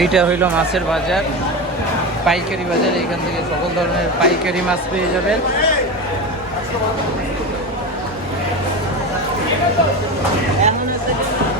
এইটা হইল মাছের বাজার। পাইকারি বাজার এখান থেকে সকল ধরনের পাইকারি মাছ পেয়ে যাবেন। এখানে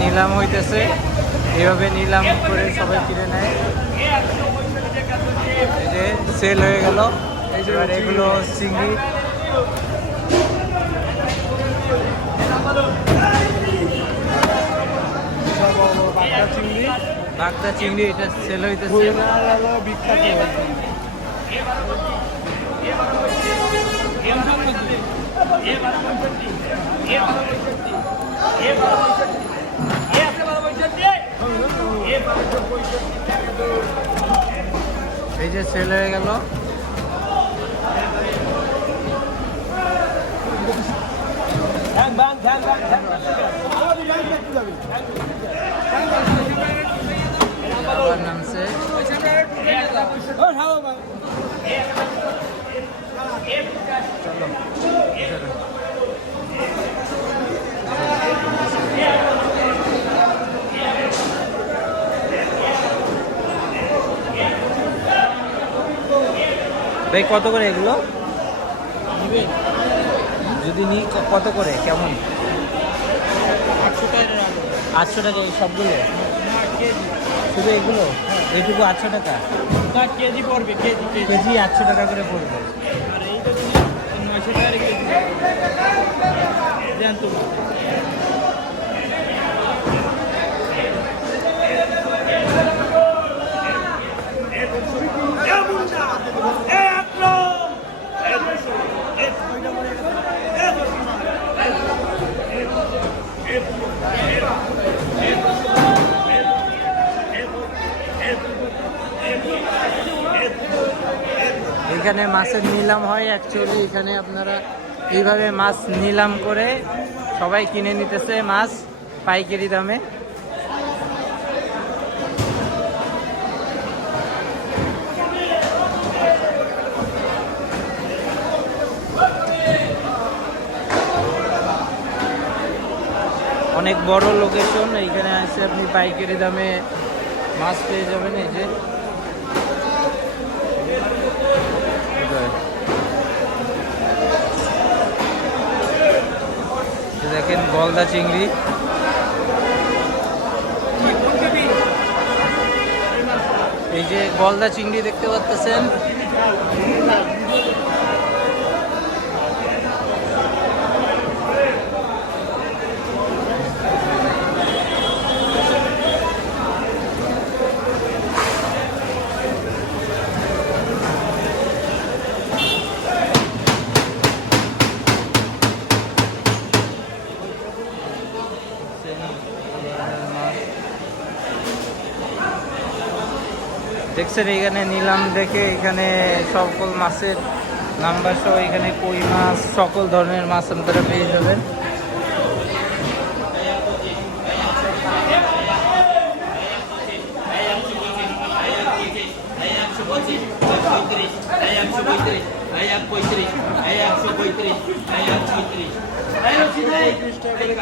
নিলাম হইতেছে। এভাবে নিলাম করে সবাই কিনে নেয়। এই যে সেল হয়ে গেল। এবার এগুলো চিংড়ি। চিংড়ি। বাগদা চিংড়ি, এটা সেল হইতেছে বিখ্যাত এই যে সেল হয়ে গেল। নামছে। ভাই, কত করে এগুলো? যদি ক- কত করে? কেমন? আটশো টাকা সবগুলো? শুধু এগুলো? এইটুকু আটশো টাকা? কেজি পড়বে কেজি আটশো টাকা করে পড়বে। আর এইটা নয়শো টাকার এখানে মাছের নিলাম হয় অ্যাকচুয়ালি এখানে আপনারা এইভাবে মাছ নিলাম করে সবাই কিনে নিতেছে মাছ পাইকারি দামে। অনেক বড় লোকেশন এইখানে আসে আপনি পাইকারি দামে মাছ পেয়ে যাবেন এই যে এই দেখেন গলদা চিংড়ি। এই যে গলদা চিংড়ি দেখতে পাচ্ছেন দেখছেন এখানে নিলাম দেখে এখানে সকল মাছের নাম্বার সহ এখানে কই মাছ সকল ধরনের মাছ আপনারা পেয়ে যাবেন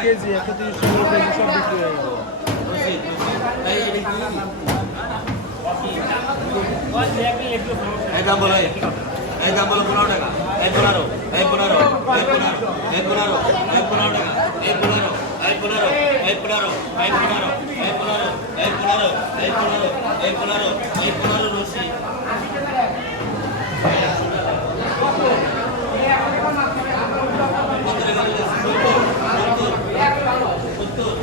কেজি একশো তিরিশ সব বিক্রি হয়ে গেল এই দাম বলো এই। দাম বলো পনেরো টাকা এই পনেরো এই পনেরো এই পনেরো এই পনেরো এই পনেরো টাকা এই পনেরো এই পনেরো এই পনেরো এই পনেরো এই পনেরো এই পনেরো এই পনেরো এই পনেরো এই পনেরো রশি কত টাকা নিতেছে? সত্তর, সত্তর।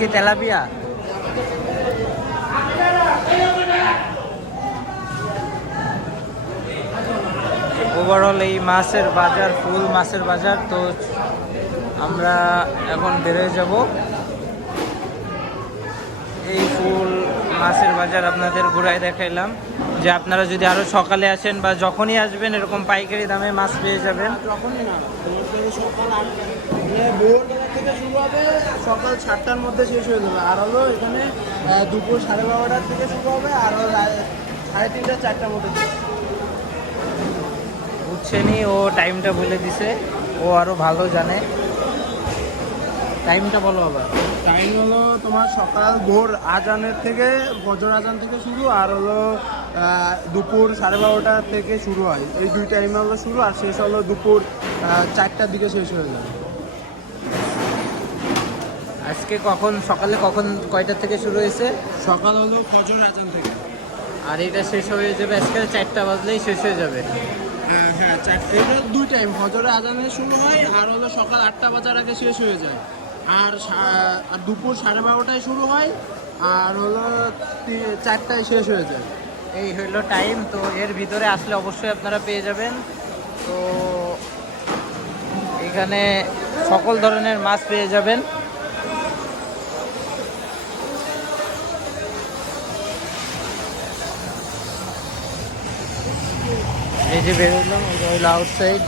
কি তেলাপিয়া? ওভারঅল এই মাছের বাজার, ফুল মাছের বাজার, তো আমরা এখন বেরোয় যাব। এই ফুল মাছের বাজার আপনাদের ঘুরায় দেখাইলাম। যে আপনারা যদি আরও সকালে আসেন বা যখনই আসবেন, এরকম পাইকারি দামে মাছ পেয়ে যাবেন। হবে সকাল সাতটার মধ্যে শেষ হয়ে যাবে। আর হলো এখানে দুপুর সাড়ে বারোটার থেকে শুরু হবে আর সাড়ে তিনটা চারটার মধ্যে শেষ। বুঝছেনই ও টাইমটা বলে দিছে। ও আরও ভালো জানে। টাইমটা বলো আবার। টাইম হলো তোমার সকাল ভোর আজানের থেকে ফজর আজান থেকে শুরু আর হলো দুপুর সাড়ে বারোটা থেকে শুরু হয়। এই দুই টাইম হলো শুরু আর শেষ হলো দুপুর চারটার দিকে শেষ হয়ে যাবে। আজকে কখন সকালে কখন কয়টা থেকে শুরু হয়েছে? সকাল হলো ফজর আজান থেকে। আর এটা শেষ হয়ে যাবে আজকে চারটা বাজলেই শেষ হয়ে যাবে। হ্যাঁ হ্যাঁ চারটে দুই টাইম ফজরে আজানে শুরু হয় আর হলো সকাল আটটা বাজার আগে শেষ হয়ে যায়। আর আর দুপুর সাড়ে বারোটায় শুরু হয় আর হলো চারটায় শেষ হয়ে যায়। এই হইল টাইম তো এর ভিতরে আসলে অবশ্যই আপনারা পেয়ে যাবেন। তো এখানে সকল ধরনের মাছ পেয়ে যাবেন। এই যে বেরোলাম ওটা হইল আউটসাইড